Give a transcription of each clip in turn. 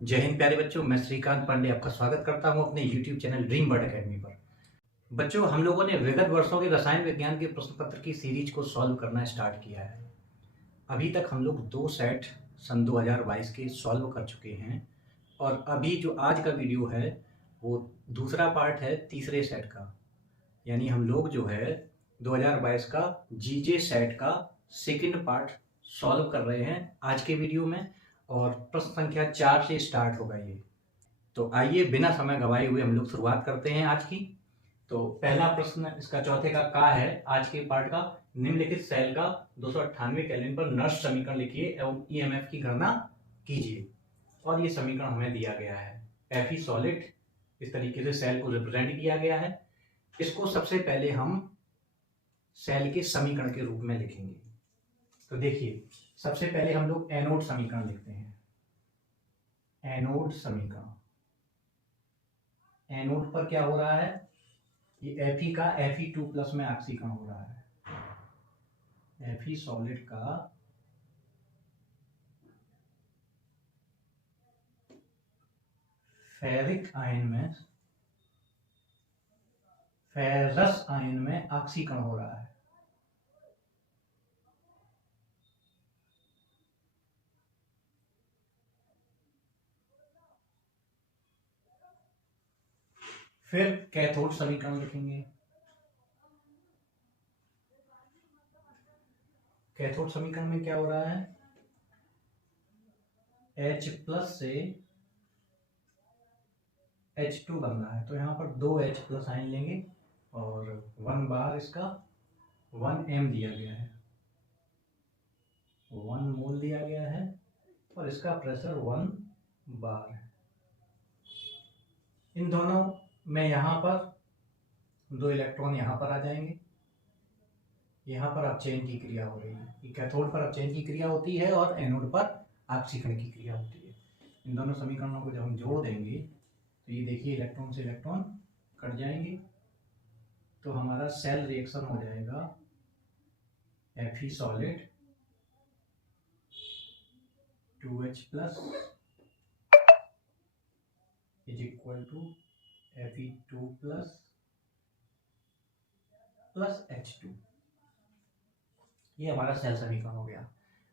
जय हिंद प्यारे बच्चों, मैं श्रीकांत पांडे आपका स्वागत करता हूं अपने YouTube channel dream bird academy पर। बच्चों, हम लोगों ने विगत वर्षों के रसायन विज्ञान के प्रश्न पत्र की सीरीज को सॉल्व करना स्टार्ट किया है। अभी तक हम लोग 2 सेट सन 2022 के सॉल्व कर चुके हैं और अभी जो आज का वीडियो है वो दूसरा पार्ट है तीसरे सेट का। यानी हम लोग जो है 2022 का जीजे सेट का सेकंड पार्ट सॉल्व कर रहे हैं आज के वीडियो में और प्रश्न संख्या 4 से स्टार्ट होगा ये। तो आइए बिना समय गवाए हुए हम लोग शुरुआत करते हैं आज की। तो पहला प्रश्न इसका चौथे का है आज के पार्ट का। निम्नलिखित सेल का 298 केल्विन पर नर्स समीकरण लिखिए एवं ईएमएफ की गणना कीजिए। और ये समीकरण हमें दिया गया है Fe सॉलिड, इस तरीके से सेल को रिप्रेजेंट किया गया है। इसको सबसे पहले हम सेल के समीकरण के रूप में लिखेंगे। तो देखिए, सबसे पहले हम लोग एनोड समीकरण लिखते हैं। एनोड समीकरण, एनोड पर क्या हो रहा है, ये Fe का Fe2+ में ऑक्सीकरण हो रहा है। Fe सॉलिड का फेरिक आयन में, फेरस आयन में ऑक्सीकरण हो रहा है। फिर कैथोड समीकरण लिखेंगे। कैथोड समीकरण में क्या हो रहा है, H+ से H2 बन रहा है। तो यहाँ पर 2H+ आयन लेंगे और 1 बार इसका 1m दिया गया है, 1 मोल दिया गया है और इसका प्रेशर 1 बार है। इन दोनों में यहाँ पर 2 इलेक्ट्रॉन यहाँ पर आ जाएंगे। यहाँ पर अपचयन की क्रिया हो रही है। कैथोड पर अपचयन की क्रिया होती है और एनोड पर ऑक्सीकरण की क्रिया होती है। इन दोनों समीकरणों को जब हम जोड़ देंगे तो ये देखिए, इलेक्ट्रॉन से इलेक्ट्रॉन कट जाएंगे तो हमारा सेल रिएक्शन हो जाएगा Fe solid 2H+ is equal to Fe2+ plus H2। ये हमारा सेल समीकरण हो गया।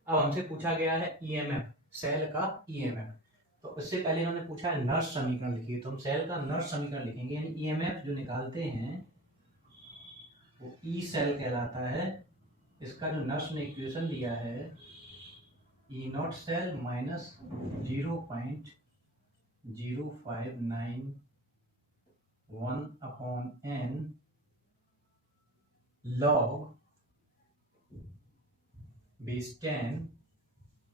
अब हमसे पूछा गया है ईएमएफ, सेल का ईएमएफ। तो इससे पहले इन्होंने पूछा है नर्स समीकरण लिखिए, तो हम सेल का नर्स समीकरण लिखेंगे। यानी ईएमएफ जो निकालते हैं वो ई सेल कहलाता है। इसका जो नर्स ने इक्वेशन दिया है E0 cell minus 0.0591/n log base 10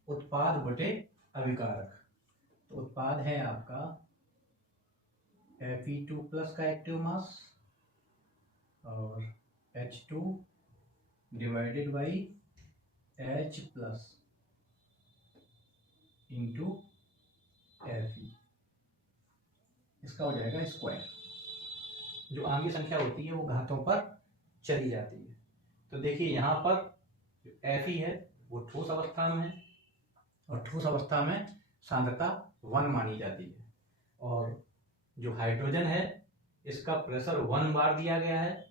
उत्पाद बटे अभिकारक। तो उत्पाद है आपका Fe2+ का एक्टिव मास और H2 divided by H+ into Fe। इसका हो जाएगा स्क्वायर। जो आगे संख्या होती है वो घातों पर चली जाती है। तो देखिए, यहाँ पर जो Fe है वो ठोस अवस्था में है और ठोस अवस्था में सांद्रता 1 मानी जाती है। और जो हाइड्रोजन है इसका प्रेशर 1 बार दिया गया है।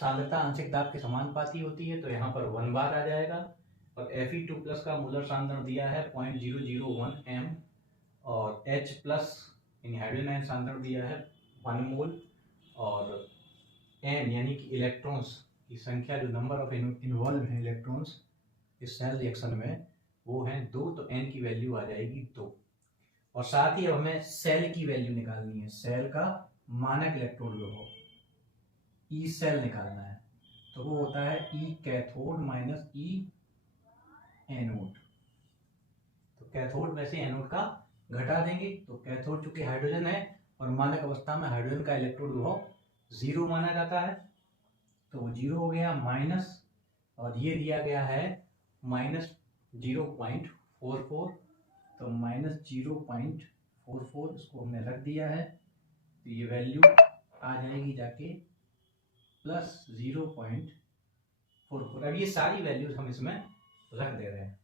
सांद्रता आंशिक दाब के समानुपाती होती है तो यहाँ पर 1 बार आ जाएगा। और Fe2+ का मूलर सांद्रण दिया है 0.001 m और H+ यानी हाइड्रोजन आयन सांद्रण दिया है 1 मोल। और n यानी कि इलेक्ट्रॉन्स की संख्या, जो नंबर ऑफ इन्वॉल्व है इलेक्ट्रॉन्स इस सेल रिएक्शन में, वो है 2। तो n की वैल्यू आ जाएगी 2। और साथ ही अब हमें सेल की वैल्यू निकालनी है। सेल का मानक इलेक्ट्रोड विभव ई सेल निकालना है। तो वो होता है ई कैथोड माइनस ई एनोड। तो कैथोड में से एनोड का घटा देंगे तो कैथोड चूंकि हाइड्रोजन है और मानक अवस्था में हाइड्रोजन का इलेक्ट्रोड विभव 0 माना जाता है तो वो 0 हो गया माइनस, और ये दिया गया है -0.44। तो -0.44 इसको हमने रख दिया है तो ये वैल्यू आ जाएगी जाके +0.44। अब ये सारी वैल्यूज हम इसमें रख दे रहे हैं।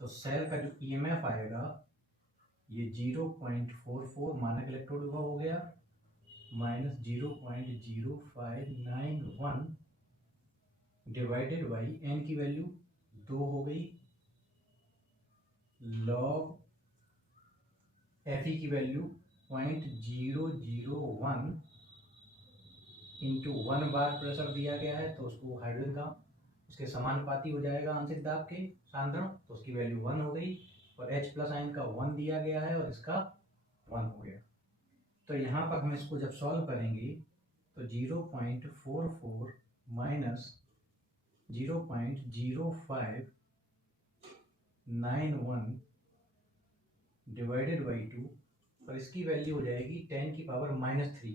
तो सेल का जो ईएमएफ आएगा ये 0.44 मानक इलेक्ट्रोड विभव हो गया माइनस 0.0591 डिवाइडेड बाई एन की वैल्यू 2 हो गई, लॉग Fe की वैल्यू 0.001 इंटू 1 बार प्रेशर दिया गया है, तो उसको हाइड्रोजन का उसके समानुपाती हो जाएगा आंशिक दाब के सांद्रण, तो उसकी वैल्यू 1 हो गई। और H प्लस आयन का 1 दिया गया है और इसका 1 हो गया। तो यहाँ पर हम इसको जब सॉल्व करेंगे तो 0.44 माइनस 0.0591 डिवाइडेड बाई 2, और इसकी वैल्यू हो जाएगी 10 की पावर -3,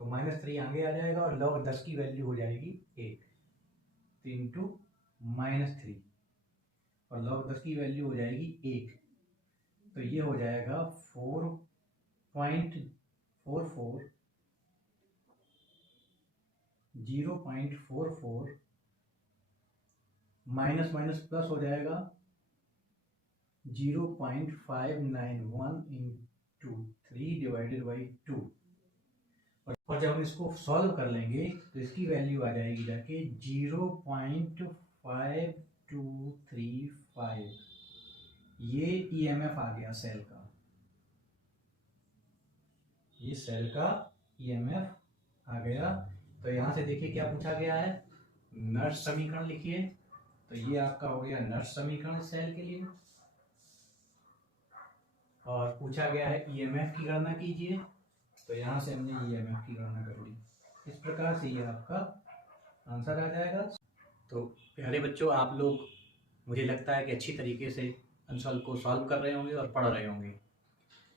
तो -3 आगे आ जाएगा और लॉग 10 की वैल्यू हो जाएगी 1, तो इंटू -3 और लॉग 10 की वैल्यू हो जाएगी 1, तो ये हो जाएगा 4.44 0.44 माइनस माइनस प्लस हो जाएगा 0.591 इंटू 3 डिवाइडेड बाई 2, और जब हम इसको सॉल्व कर लेंगे तो इसकी वैल्यू आ जाएगी जाके 0.5235। ये ईएमएफ आ गया सेल का, ये सेल का ईएमएफ आ गया। तो यहाँ से देखिए क्या पूछा गया है, नर्स समीकरण लिखिए। तो ये आपका हो गया नर्स समीकरण सेल के लिए, और पूछा गया है ईएमएफ की गणना कीजिए, तो यहाँ से हमने ईएमएफ की गणना कर ली। इस प्रकार से ये आपका आंसर आ जाएगा। तो प्यारे बच्चों, आप लोग मुझे लगता है कि अच्छी तरीके से आंसर को सॉल्व कर रहे होंगे और पढ़ रहे होंगे।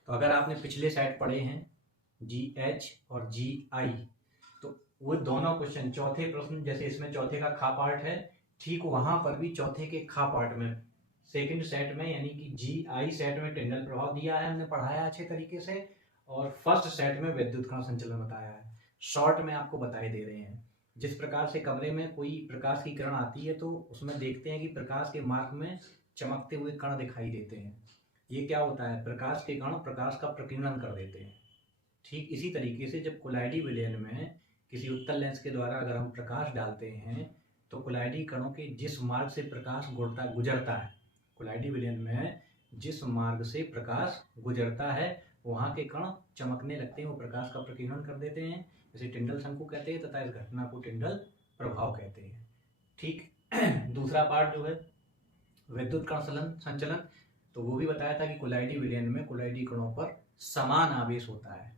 तो अगर आपने पिछले सेट पढ़े हैं GH और GI, तो वो दोनों क्वेश्चन चौथे प्रश्न, जैसे इसमें चौथे का खा पार्ट है, ठीक वहाँ पर भी चौथे के खा पार्ट में सेकंड सेट में यानी कि GI सेट में टिंडल प्रभाव दिया है, हमने पढ़ाया अच्छे तरीके से, और फर्स्ट सेट में विद्युत कण संचलन बताया है। शॉर्ट में आपको बताए दे रहे हैं। जिस प्रकार से कमरे में कोई प्रकाश की किरण आती है तो उसमें देखते हैं कि प्रकाश के मार्ग में चमकते हुए कण दिखाई देते हैं। ये क्या होता है, प्रकाश के कण प्रकाश का प्रकीर्णन कर देते हैं। ठीक इसी तरीके से जब कोलाइडी विलयन में किसी उत्तल लेंस के द्वारा अगर हम प्रकाश डालते हैं तो कोलाइडी कणों के जिस मार्ग से प्रकाश गुजरता है, कोलाइडी विलयन में जिस मार्ग से प्रकाश गुजरता है वहाँ के कण चमकने लगते हैं, वो प्रकाश का प्रकीर्णन कर देते हैं, इसे टिंडल शंकु कहते हैं तथा इस घटना को टिंडल प्रभाव कहते हैं। ठीक दूसरा पार्ट जो है विद्युत कण संचलन, तो वो भी बताया था कि कोलाइडी विलयन में कोलाइडी कणों पर समान आवेश होता है,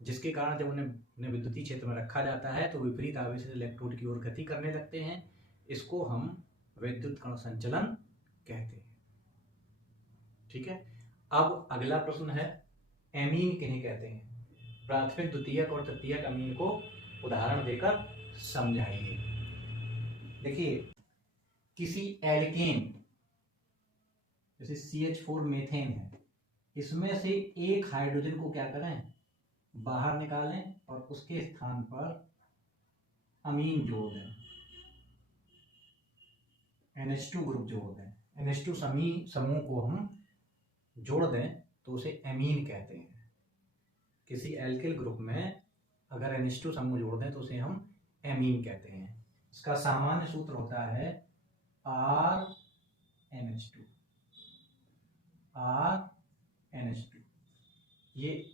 जिसके कारण जब उन्हें विद्युतीय क्षेत्र में रखा जाता है तो विपरीत आवेश से इलेक्ट्रोड की ओर गति करने लगते हैं। इसको हम विद्युत कण संचलन कहते हैं। ठीक है, अब अगला प्रश्न है एमीन किन्हें कहते हैं। प्राथमिक, द्वितीयक और तृतीयक अमीन को उदाहरण देकर समझाइए। देखिए, किसी एल्केन जैसे CH4 मीथेन है, इसमें से एक हाइड्रोजन को क्या करें, बाहर निकालें और उसके स्थान पर अमीन जोड़ दें, NH2 ग्रुप जोड़ दें, NH2 समूह को हम जोड़ दें तो उसे एमीन कहते हैं। किसी एल्किल ग्रुप में अगर NH2 समूह जोड़ दें तो उसे हम एमीन कहते हैं। इसका सामान्य सूत्र होता है RNH2। ये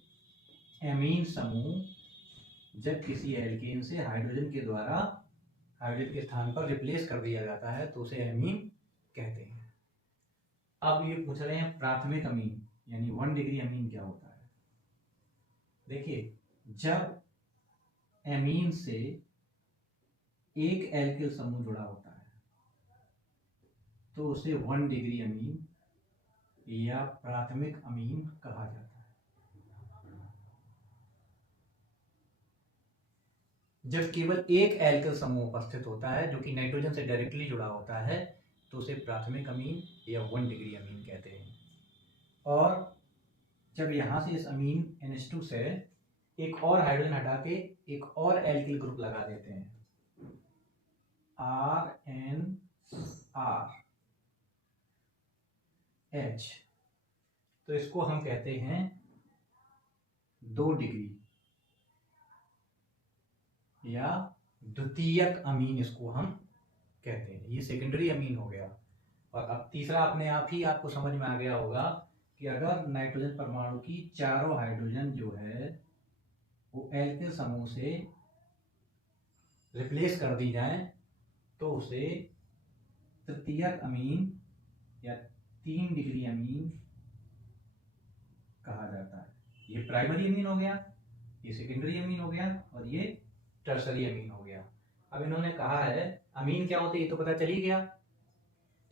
एमीन समूह जब किसी एल्केन से हाइड्रोजन के द्वारा हाइड्रोजन के स्थान पर रिप्लेस कर दिया जाता है तो उसे एमीन कहते हैं। अब ये पूछ रहे हैं प्राथमिक अमीन यानी 1 डिग्री अमीन क्या होता है। देखिए, जब एमीन से एक एल्किल समूह जुड़ा होता है तो उसे 1 डिग्री अमीन या प्राथमिक अमीन कहा जाता है। जब केवल एक एल्किल समूह उपस्थित होता है जो कि नाइट्रोजन से डायरेक्टली जुड़ा होता है तो उसे प्राथमिक अमीन या 1 डिग्री अमीन कहते हैं। और जब यहाँ से इस अमीन NH2 से एक और हाइड्रोजन हटा के एक और एल्किल ग्रुप लगा देते हैं RNRH, तो इसको हम कहते हैं 2 डिग्री या द्वितीयक अमीन इसको हम कहते हैं। ये सेकेंडरी अमीन हो गया। और अब तीसरा अपने आप ही आपको समझ में आ गया होगा कि अगर नाइट्रोजन परमाणु की चारों हाइड्रोजन जो है वो एल्किल समूह से रिप्लेस कर दी जाए तो उसे तृतीयक अमीन या 3 डिग्री अमीन कहा जाता है। ये प्राइमरी अमीन हो गया, ये सेकेंडरी अमीन हो गया और ये टर्सरी अमीन हो गया। अब इन्होंने कहा है अमीन क्या होते हैं ये तो पता चल ही गया।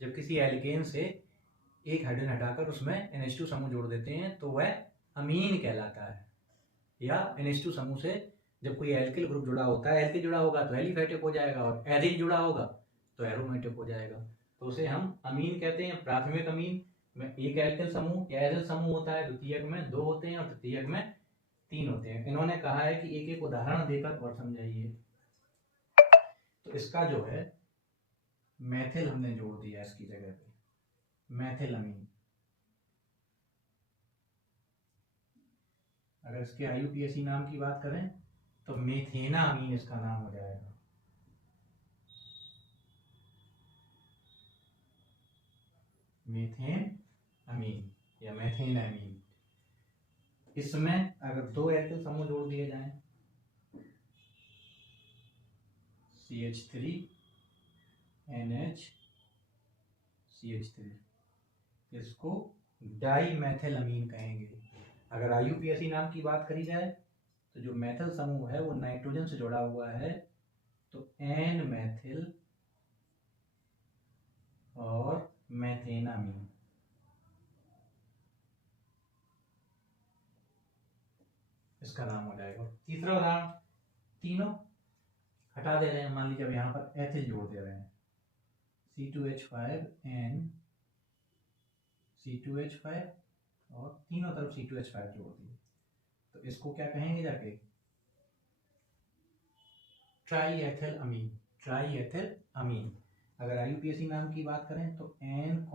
जब किसी एल्केन से एक हाइड्रोजन हटाकर उसमें NH2 समूह जोड़ देते हैं तो वह अमीन कहलाता है। या NH2 समूह से जब कोई एल्किल ग्रुप जुड़ा होता है, एल्किल जुड़ा होगा तो एलिफेटिक हो जाएगा और एरिन जुड़ा होगा तो एरोमेटिक हो जाएगा, तो उसे हम अमीन कहते हैं। प्राथमिक अमीन में एक एल्किल समूह या एरिल समूह होता है, द्वितीयक में 2 होते हैं और तृतीयक में 3 होते हैं। इन्होंने कहा है कि एक एक उदाहरण देकर और समझाइए। तो इसका जो है मैथिल हमने जोड़ दिया इसकी जगह पे, मैथिल अमीन। अगर इसके IUPAC नाम की बात करें तो मेथेना अमीन इसका नाम हो जाएगा। मेथेन अमीन या मेथेन अमीन। इसमें अगर 2 एल्किल समूह जोड़ दिए जाएं CH3 NH CH3, इसको डाईमेथिल अमीन कहेंगे। अगर IUPAC नाम की बात करी जाए तो जो मेथिल समूह है वो नाइट्रोजन से जुड़ा हुआ है तो N मैथिल और मेथेनामीन। इसका नाम हो जाएगा। तीसरा उदाहरण, तीनों हटा दे रहे हैं, मान लीजिए अब यहाँ पर एथिल जोड़ दे रहे हैं C2H5 N C2H5 और तीनों तरफ C2H5 जोड़ दिए तो इसको क्या कहेंगे जाके, ट्राईएथिल अमीन। ट्राईएथिल अमीन। अगर IUPAC नाम की बात करें तो N,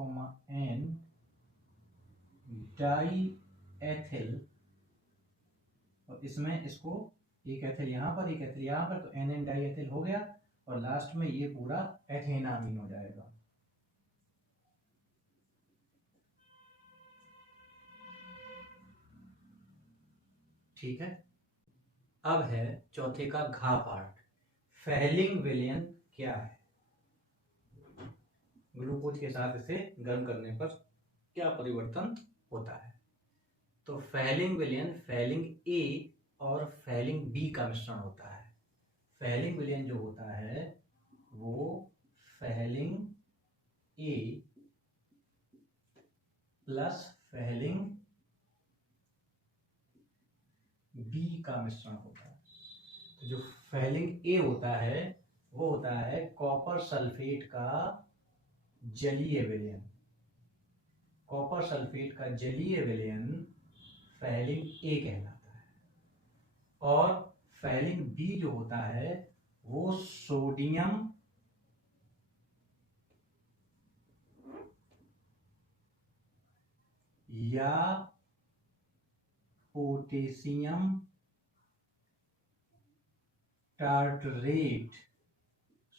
डाईएथिल और इसमें इसको एक एथिल यहाँ पर एक एथिल यहाँ पर तो NN डाईएथिल हो गया और लास्ट में ये पूरा एथेना अमीन हो जाएगा। ठीक है। अब है चौथे का घा पार्ट, फेलिंग विलयन क्या है, ग्लूकोज के साथ इसे गर्म करने पर क्या परिवर्तन होता है। तो फेलिंग विलयन फेलिंग A और फेलिंग B का मिश्रण होता है। फेलिंग विलयन जो होता है वो Fehling A plus Fehling B का मिश्रण होता है। तो जो फेलिंग A होता है वो होता है कॉपर सल्फेट का जलीय विलयन। कॉपर सल्फेट का जलीय विलयन फेलिंग A कहलाता है। और फेलिंग B जो होता है वो सोडियम या पोटेशियम टार्टरेट,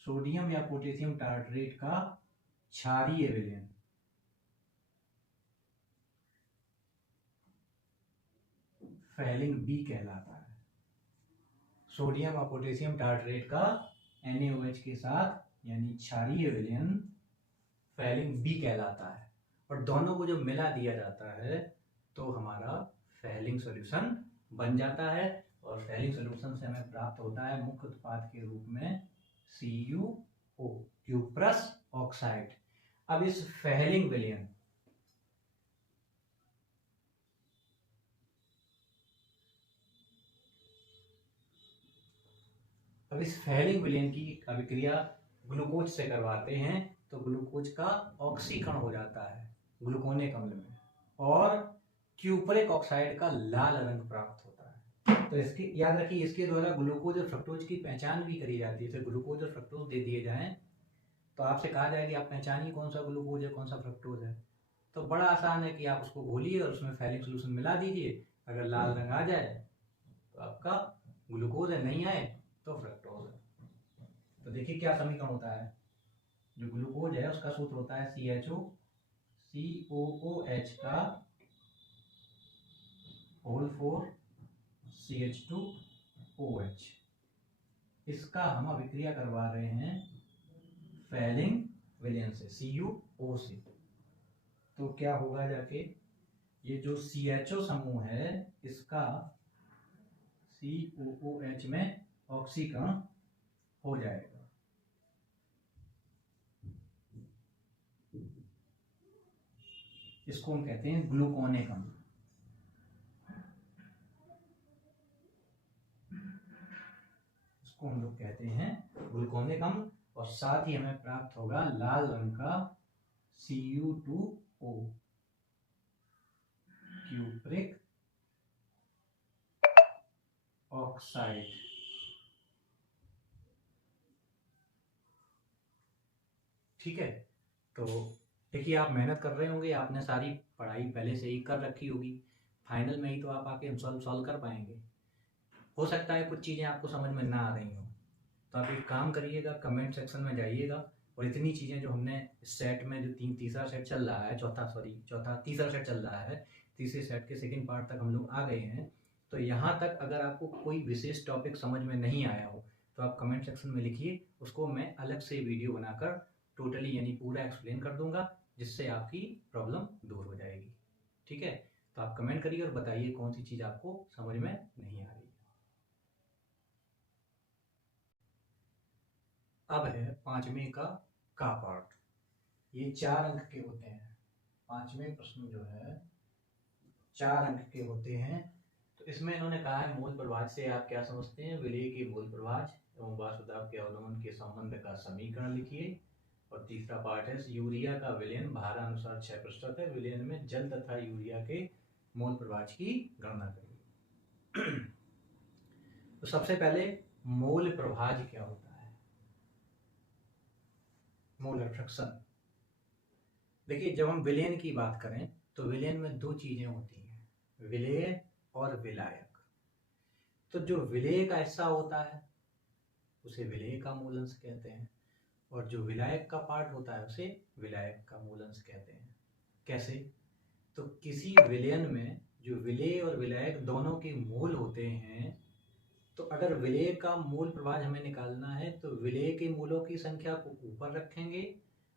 सोडियम या पोटेशियम टार्टरेट का क्षारीय विलयन। फेलिंग B कहलाता है। सोडियम और पोटेशियम टार्टरेट का NaOH के साथ यानी क्षारीय विलयन फेलिंग B कहलाता है। और दोनों को जब मिला दिया जाता है तो हमारा फेलिंग सॉल्यूशन बन जाता है और फेलिंग सॉल्यूशन से हमें प्राप्त होता है मुख्य उत्पाद के रूप में CuO, क्यूप्रस ऑक्साइड। अब इस फेलिंग विलयन की अभिक्रिया ग्लूकोज से करवाते हैं तो ग्लूकोज का ऑक्सीकरण हो जाता है ग्लूकोनिक अम्ल में और क्यूपरिक ऑक्साइड का लाल रंग प्राप्त होता है। तो इसकी याद रखिए, इसके द्वारा ग्लूकोज और फ्रक्टोज की पहचान भी करी जाती है। जैसे ग्लूकोज और फ्रक्टोज दे दिए जाएं तो आपसे कहा जाए कि आप पहचानिए कौन सा ग्लूकोज है कौन सा फ्रक्टोज है, तो बड़ा आसान है कि आप उसको घोलिए और उसमें फैलिंग सोल्यूशन मिला दीजिए। अगर लाल रंग आ जाए तो आपका ग्लूकोज है, नहीं आए तो फ्रक्टोज है। तो देखिए क्या समीकरण होता है। जो ग्लूकोज है उसका सूत्र होता है COOH का होल 4 CH2OH। इसका हम अभिक्रिया करवा रहे हैं फैलिंग विलयन से, CuO से। तो क्या होगा जाके, ये जो CHO समूह है इसका COOH में ऑक्सीकरण हो जाएगा। इसको हम कहते हैं ग्लूकोनिक अम्ल। इसको हम लोग कहते हैं ग्लूकोनिक अम्ल। और साथ ही हमें प्राप्त होगा लाल रंग का Cu2O, क्यूप्रिक ऑक्साइड। ठीक है। तो देखिए आप मेहनत कर रहे होंगे, आपने सारी पढ़ाई पहले से ही कर रखी होगी, फाइनल में ही तो आप आके सॉल्व कर पाएंगे। हो सकता है कुछ चीज़ें आपको समझ में ना आ रही हो, तो आप एक काम करिएगा, कमेंट सेक्शन में जाइएगा और इतनी चीज़ें जो हमने सेट में जो तीसरा सेट चल रहा है, तीसरा सेट चल रहा है, तीसरे सेट के सेकंड पार्ट तक हम लोग आ गए हैं। तो यहाँ तक अगर आपको कोई विशेष टॉपिक समझ में नहीं आया हो तो आप कमेंट सेक्शन में लिखिए, उसको मैं अलग से वीडियो बनाकर टोटली यानी पूरा एक्सप्लेन कर दूंगा, जिससे आपकी प्रॉब्लम दूर हो जाएगी। ठीक है। तो आप कमेंट करिए और बताइए कौन सी चीज़ आपको समझ में नहीं आ रही। अब है पांचवें का पार्ट। ये 4 अंक के होते हैं। पांचवें प्रश्न जो है 4 अंक के होते हैं। तो इसमें इन्होंने कहा है मूल प्रभाज से आप क्या समझते हैं, विलेय के मूल प्रभाज एवं वासुदाब के अवलंबन के संबंध का समीकरण लिखिए। और तीसरा पार्ट है यूरिया का विलयन भारानुसार 6% है, विलयन में जल तथा यूरिया के मूल प्रभाज की गणना करिए। तो सबसे पहले मूल प्रभाज क्या होता है, मोलर फ्रैक्शन। देखिए जब हम विलयन की बात करें तो विलयन में 2 चीजें होती हैं, विलेय और विलायक। तो जो विलेय का हिस्सा होता है उसे विलेय का मूल अंश कहते हैं, और जो विलायक का पार्ट होता है उसे विलायक का मूल अंश कहते हैं। कैसे? तो किसी विलयन में जो विलेय और विलायक दोनों के मूल होते हैं, तो अगर विलेय का मूल प्रभाज हमें निकालना है तो विलेय के मूलों की संख्या को ऊपर रखेंगे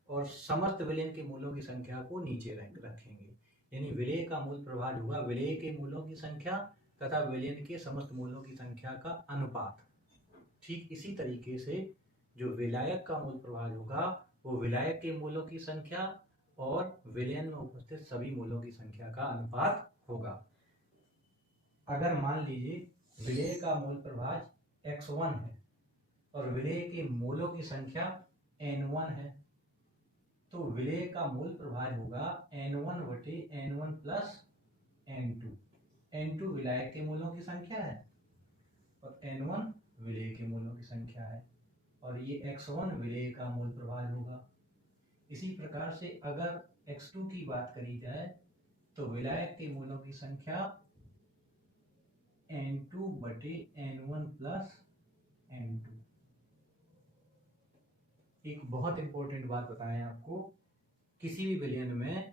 और समस्त विलयन के मूलों की संख्या को नीचे रखेंगे। यानी विलेय का मूल प्रभाज होगा विलेय के मूलों की संख्या तथा विलयन के समस्त मूलों की संख्या का अनुपात। ठीक इसी तरीके से जो विलायक का मूल प्रभाज होगा वो विलायक के मूलों की संख्या और विलयन में उपस्थित सभी मूलों की संख्या का अनुपात होगा। अगर मान लीजिए विलेय का मूल प्रभाज x1 है और विलेय के मूलों की संख्या n1 है, तो विलेय का मूल प्रभाज होगा n1 बटे n1 प्लस n2। n2 विलायक के मूलों की संख्या है और n1 विलेय के मूलों की संख्या है, और ये x1 विलेय का मूल प्रभाज होगा। इसी प्रकार से अगर x2 की बात करी जाए तो विलायक के मूलों की संख्या n2 बटे n1 प्लस n2। एक बहुत इंपॉर्टेंट बात बताएं आपको, किसी भी विलयन में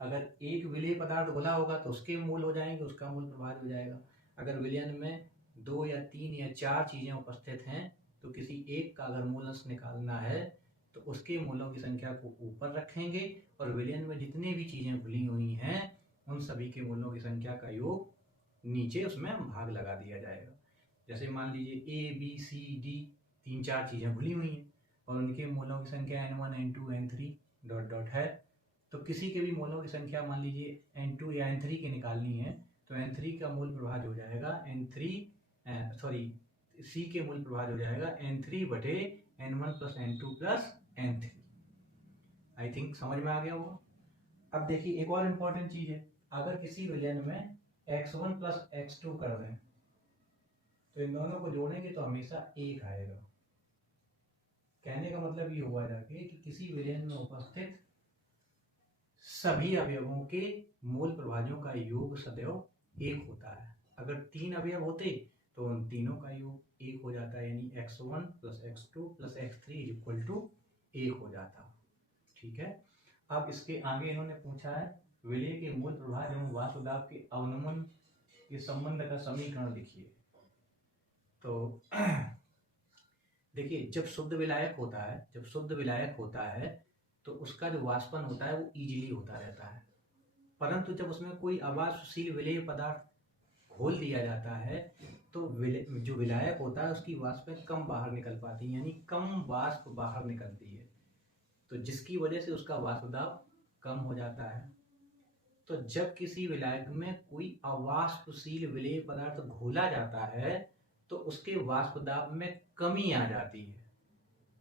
अगर एक विलेय पदार्थ घुला होगा तो उसके मूल हो जाएंगे, उसका मूल प्रभाज हो जाएगा। अगर विलयन में 2 या 3 या 4 चीजें उपस्थित हैं तो किसी एक का अगर मूल अंश निकालना है तो उसके मूलों की संख्या को ऊपर रखेंगे और विलयन में जितनी भी चीजें घुली हुई हैं उन सभी के मूलों की संख्या का योग नीचे उसमें भाग लगा दिया जाएगा। जैसे मान लीजिए A B C D 3-4 चीजें घुली हुई हैं और उनके मूलों की संख्या n1 n2 n3 dot dot है, तो किसी के भी मूलों की संख्या मान लीजिए n2 या n3 की निकालनी है तो n3 का मूल प्रभाज हो जाएगा C के मूल प्रभाज हो जाएगा n3 बटे n1 plus n2 plus n3। I think समझ में आ गया होगा। अब देखिए एक और इम्पोर्टेंट चीज है, अगर किसी विलयन में x1 प्लस x2 कर दें तो इन दोनों को जोड़ेंगे तो हमेशा 1 आएगा। कहने का मतलब ये हुआ जाके कि किसी विलयन में उपस्थित सभी अवयवों के मूल प्रभाजों का योग सदैव एक होता है। अगर 3 अवयव होते तो उन तीनों का योग 1 हो जाता है, यानी x1 + x2 + x3 = 1 हो जाता। ठीक है। अब इसके आगे इन्होंने पूछा है विलेय के मूल प्रभाज एवं वाष्प दाब के अवनमन के संबंध का समीकरण लिखिए। तो देखिए, जब शुद्ध विलायक होता है तो उसका जो वाष्पन होता है वो इजीली होता रहता है, परंतु जब उसमें कोई अवाष्पशील विलेय पदार्थ घोल दिया जाता है तो जो विलायक होता है उसकी वाष्पें कम बाहर निकल पाती है, यानी कम वाष्प बाहर निकलती है, तो जिसकी वजह से उसका वाष्प दाब कम हो जाता है। तो जब किसी विलायक में कोई अवाष्पशील विलेय पदार्थ घोला जाता है तो उसके वाष्प दाब में कमी आ जाती है।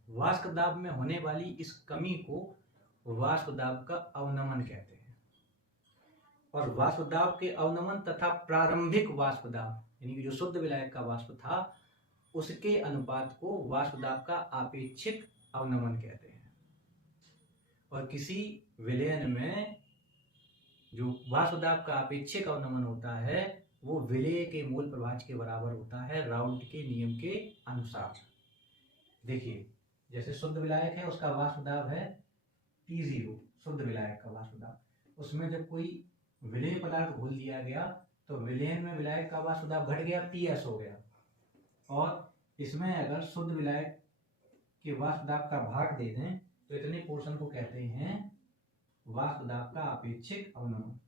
वाष्प दाब में होने वाली इस कमी को वाष्प दाब का अवनमन कहते हैं। और वाष्प दाब के अवनमन तथा प्रारंभिक वाष्प दाब, यानी कि जो शुद्ध विलायक का वाष्प था उसके अनुपात को वाष्प दाब का आपेक्षिक अवनमन कहते हैं। और किसी विलयन में जो वाष्प दाब का अपेक्षिक अवनमन होता है वो विलेय के मूल प्रभाज के बराबर होता है राउल्ट के नियम के अनुसार। देखिए, जैसे शुद्ध विलायक है उसका वाष्प दाब है P0, शुद्ध विलायक का वाष्प दाब, उसमें जब कोई विलेय पदार्थ घोल दिया गया तो विलयन में विलायक का वाष्प दाब घट गया, PS हो गया। और इसमें अगर शुद्ध विलायक के वाष्प दाब का भाग दे दें तो इतने पोर्शन को कहते हैं वाष्प दाब का आपेक्षिक अवनमन।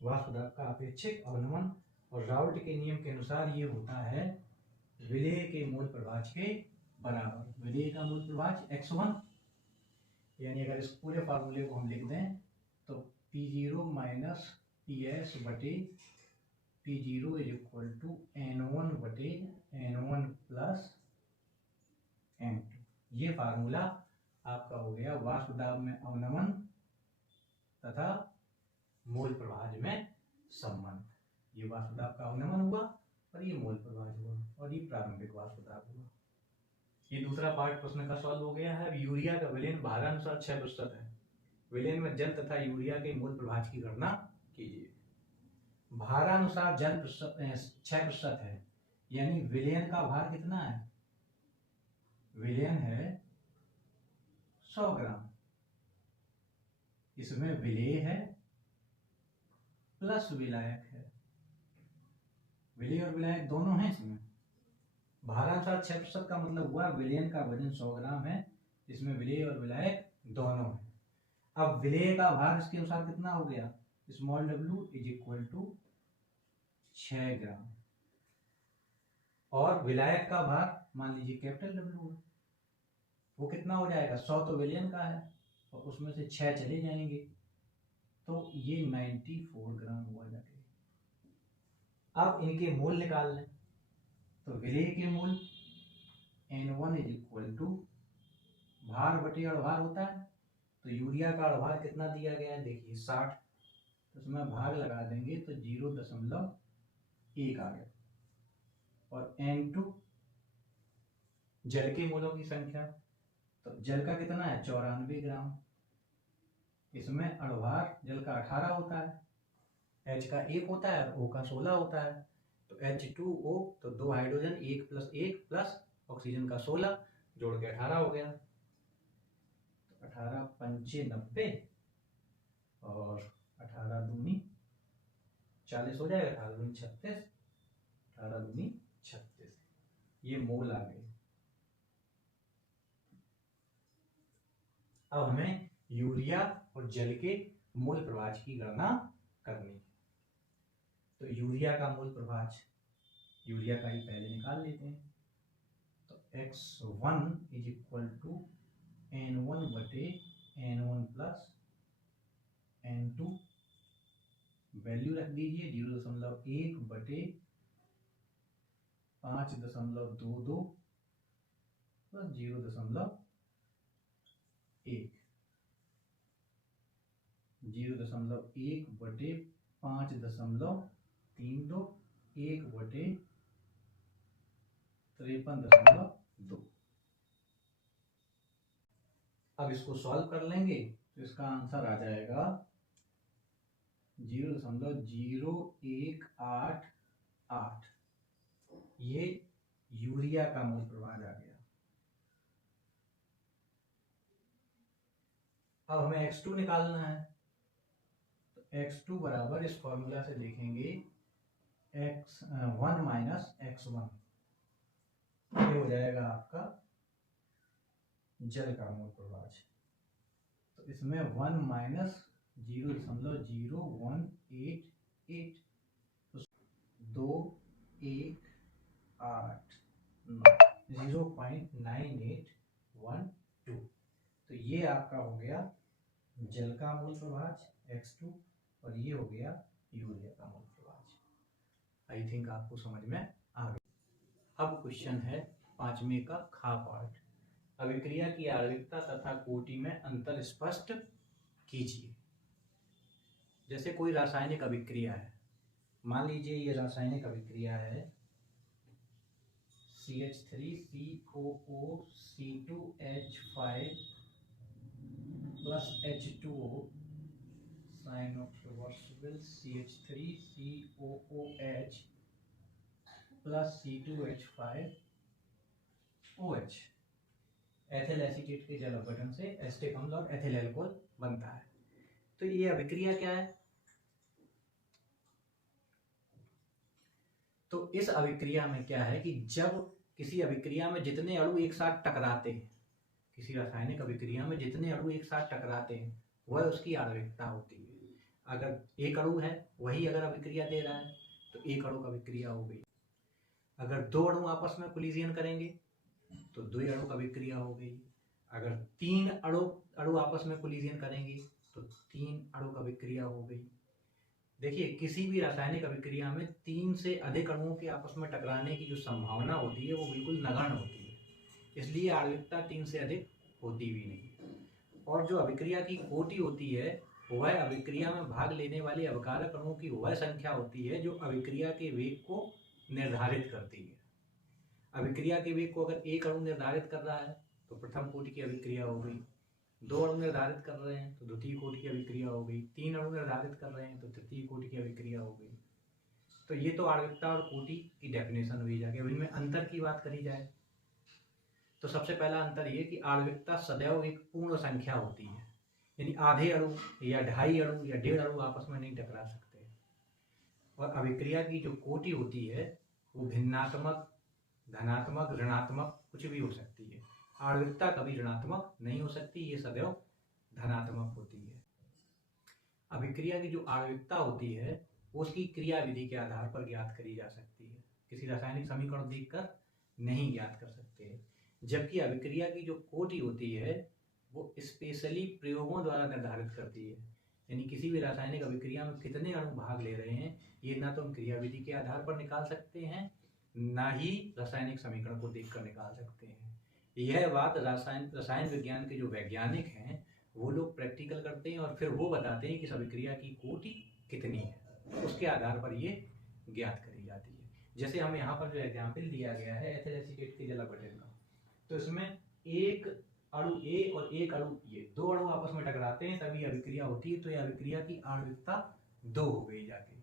वाष्प दाब का आपेक्षिक अवनमन और राउल्ट के नियम के अनुसार ये होता है विलेय के मूल प्रभाज के बराबर। विलेय का मूल प्रभाज x1, यानी अगर इस पूरे फार्मूले को हम लिख दें तो P0 - PS बटे P0 = N1 बटे N1 + N2। ये फार्मूला आपका हो गया वाष्प दाब में अवनमन तथा मूल प्रभाज में संबंध। ये वाष्प दाब का अवनमन हुआ और ये मूल प्रभाज हुआ और ये प्रारंभिक वाष्प दाब हुआ। ये दूसरा पार्ट प्रश्न का सॉल्व हो गया है। अब यूरिया का विलयन भारानुसार 6% है। विलयन में जल तथा यूरिया के मूल प्रभाज की गणना कीजिए। भारानुसार जल 6% है, यानी विलयन का भार कितना है? विलयन है 100 ग्राम। इसमें विलेय है प्लस विलायक है, विलेय और विलायक दोनों हैं इसमें। भारानुसार 6% का मतलब हुआ विलयन का वजन 100 ग्राम है, जिसमें विलेय और विलायक दोनों है। अब विलेय का भार इसके अनुसार कितना हो गया? स्मॉल w = 6 ग्राम। और विलायक का भार मान लीजिए कैपिटल W है, वो कितना हो जाएगा? 100 तो विलयन का है और उसमें से 6 चले जाएंगे तो ये 94 ग्राम हुआ जाएगा। अब इनके मूल निकाल लें तो विलेय के मूल N1 = भार बटे अड़भार होता है, तो यूरिया का अड़भार कितना दिया गया है? देखिए 60, तो उसमें भाग लगा देंगे तो 0.1 आ गया। और N2 जल के मूलों की संख्या, तो जल का कितना है? 94 ग्राम। इसमें अड़भार जल का 18 होता है, H का 1 होता है और O का 16 होता है, तो H2O, तो 2 हाइड्रोजन 1 + 1 प्लस ऑक्सीजन का 16 जोड़ के 18 हो गया। 18 पंचे 90 और 18 दूनी 40 हो जाएगा, 18 दूनी 36, 18 दूनी 36, ये मोल आ गए। अब हमें यूरिया और जल के मूल प्रभाज की गणना करनी है। तो यूरिया का मूल प्रभाज, यूरिया का ही पहले निकाल लेते हैं। तो x1 = N1 बटे N1 + N2, वैल्यू रख दीजिए 0.1 बटे 5.22 प्लस 0.1, 0.1 बटे 5.32 1/53.2। अब इसको सॉल्व कर लेंगे तो इसका आंसर आ जाएगा 0.0188। ये यूरिया का मोल प्रभार आ गया। अब हमें x2 निकालना है, तो x2 बराबर इस फॉर्मूला से देखेंगे x1 माइनस x1, ये हो जाएगा आपका जल का मोल प्रभार। तो इसमें 1 माइनस 0.0188, तो 0.9812। तो ये आपका हो गया जल का मोल प्रभार x2 और ये हो गया यूरिया का मोल प्रभार। आई थिंक आपको समझ में आ गया। अब क्वेश्चन है 5वें का खा पार्ट। अभिक्रिया की आणविकता तथा कोटि में अंतर स्पष्ट कीजिए। जैसे कोई रासायनिक अभिक्रिया है, मान लीजिए ये रासायनिक अभिक्रिया है CH3COO C2H5 plus H2O sign of reversible CH3COOH plus C2H5OH। Ethyl acetate के जल अपघटन से एसिटिक अम्ल और एथिल अल्कोहल बनता है। तो ये अभिक्रिया क्या है? तो इस अभिक्रिया में क्या है कि जब किसी अभिक्रिया में जितने अणु एक साथ टकराते हैं, किसी रासायनिक अभिक्रिया में जितने अणु एक साथ टकराते हैं वह उसकी आणविकता होती है। अगर एक अणु है वही अगर अभिक्रिया दे रहा है तो एक अणु का अभिक्रिया हो गई। अगर दो अणु आपस में कोलिजन करेंगे तो दो अणु का अभिक्रिया हो गई। अगर तीन अणु आपस में कोलिजन करेंगे तो तीन अणु का अभिक्रिया हो गई। देखिए किसी भी रासायनिक अभिक्रिया में 3 से अधिक अणुओं के आपस में टकराने की जो संभावना होती है वो बिल्कुल नगण्य होती है, इसलिए आणविकता 3 से अधिक होती भी नहीं। और जो अभिक्रिया की कोटि होती है वह अभिक्रिया में भाग लेने वाले अभिकारक अणुओं की वह संख्या होती है जो अभिक्रिया के वेग को निर्धारित करती है। अभिक्रिया के वेग को अगर एक अणु निर्धारित कर रहा है तो प्रथम कोटि की अभिक्रिया हो गई, दो अणु निर्धारित कर रहे हैं तो द्वितीय कोटि की अभिक्रिया हो गई, तीन अणु निर्धारित कर रहे हैं तो तृतीय कोटि की अभिक्रिया हो गई। तो ये तो आणविकता और कोटि की डेफिनेशन हुई जाके। अब इनमें अंतर की बात करी जाए तो सबसे पहला अंतर ये कि आणविकता सदैव एक पूर्ण संख्या होती है, यानी आधे अणु या ढाई अणु या 1.5 अणु आपस में नहीं टकरा सकते। और अभिक्रिया की जो कोटि होती है वो भिन्नात्मक, धनात्मक, ऋणात्मक कुछ भी हो सकती है। आणविकता कभी ऋणात्मक नहीं हो सकती, ये सदैव धनात्मक होती है। अभिक्रिया की जो आणविकता होती है उसकी क्रिया विधि के आधार पर ज्ञात करी जा सकती है, किसी रासायनिक समीकरण देखकर नहीं ज्ञात कर सकते हैं। जबकि अभिक्रिया की जो कोटि होती है वो स्पेशली प्रयोगों द्वारा निर्धारित करती है, यानी किसी भी रासायनिक अभिक्रिया में कितने अणु भाग ले रहे हैं ये ना तो हम क्रिया विधि के आधार पर निकाल सकते हैं ना ही रासायनिक समीकरण को देखकर निकाल सकते हैं। यह बात रसायन विज्ञान के जो वैज्ञानिक हैं वो लोग प्रैक्टिकल करते हैं और फिर वो बताते हैं कि इस अभिक्रिया की कोटि कितनी है, उसके आधार पर ये ज्ञात करी जाती है। जैसे हमें यहाँ पर जो एग्जाम्पल दिया गया है एथिल एसीटेट के जल अपघटन का, तो इसमें एक अणु ए और एक अणु ये दो अणु आपस में टकराते हैं तभी अभिक्रिया होती है, तो यह अभिक्रिया की आणविकता 2 हो गई जाके।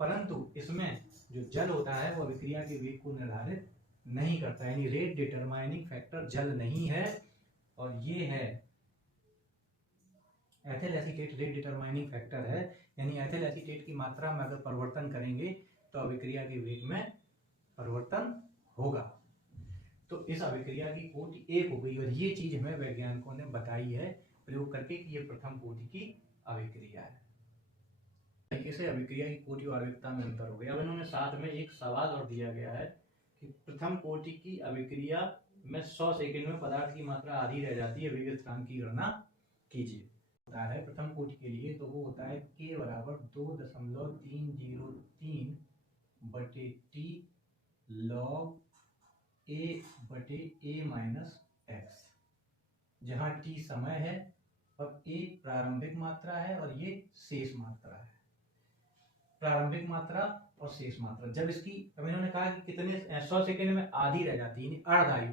परंतु इसमें जो जल होता है वो अभिक्रिया के वेग को निर्धारित नहीं करता, यानी रेट डिटरमाइनिंग फैक्टर जल नहीं है और ये है ethyl acetate rate determining factor है, यानी एथिल एसीटेट की मात्रा में अगर परिवर्तन करेंगे तो अभिक्रिया के वेग में परिवर्तन होगा। तो इस अभिक्रिया की कोटि 1 हो गई और ये चीज हमें वैज्ञानिकों ने बताई है प्रयोग करके कि ये प्रथम कोटि की अभिक्रिया है। तरीके से अभिक्रिया की कोटि और आणविकता में अंतर हो गया। अब इन्होंने साथ में एक सवाल और दिया गया है कि प्रथम कोटि की अभिक्रिया में 100 सेकंड में पदार्थ की मात्रा आधी रह जाती है, वेग स्थिरांक की गणना कीजिए। होता है प्रथम कोटि के लिए तो वो होता है k बराबर 2.303 बटे t log a minus x, जहाँ t समय है और a प्रारंभिक मात्रा है और ये शेष मात्रा है। प्रारंभिक मात्रा और शेष मात्रा। जब इसकी, अब इन्होंने कहा कि कितने 100 सेकंड में आधी रह जाती है, अर्ध आयु,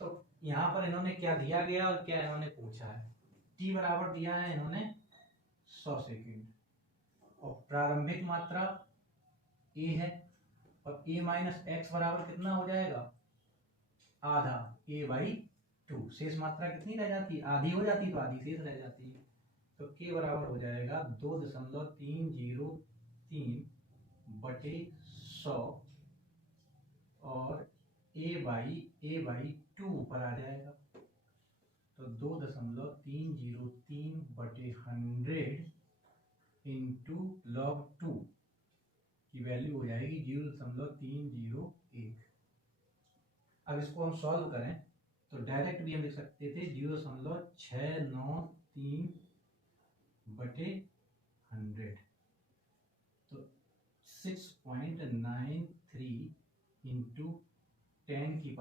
तो यहाँ पर इन्होंने क्या दिया गया और क्या इन्होंने पूछा है, t बराबर दिया है इन्होंने 100 सेकंड, और प्रारंभिक मात्रा a है, और a माइनस एक्स बराबर कितना हो जाएगा, आधा a/2। शेष मात्रा कितनी रह जाती है, आधी हो जाती है, तो आधी शेष रह जाती है, तो k बराबर हो जाएगा 2.303/100, और a/2 ऊपर आ जाएगा, तो 2.303/100 इंटू log 2 की वैल्यू हो जाएगी 0.301। अब इसको हम सॉल्व करें तो डायरेक्ट भी हम लिख सकते थे 0.693/100, तो 6.93 इंटू 10⁻⁻⁰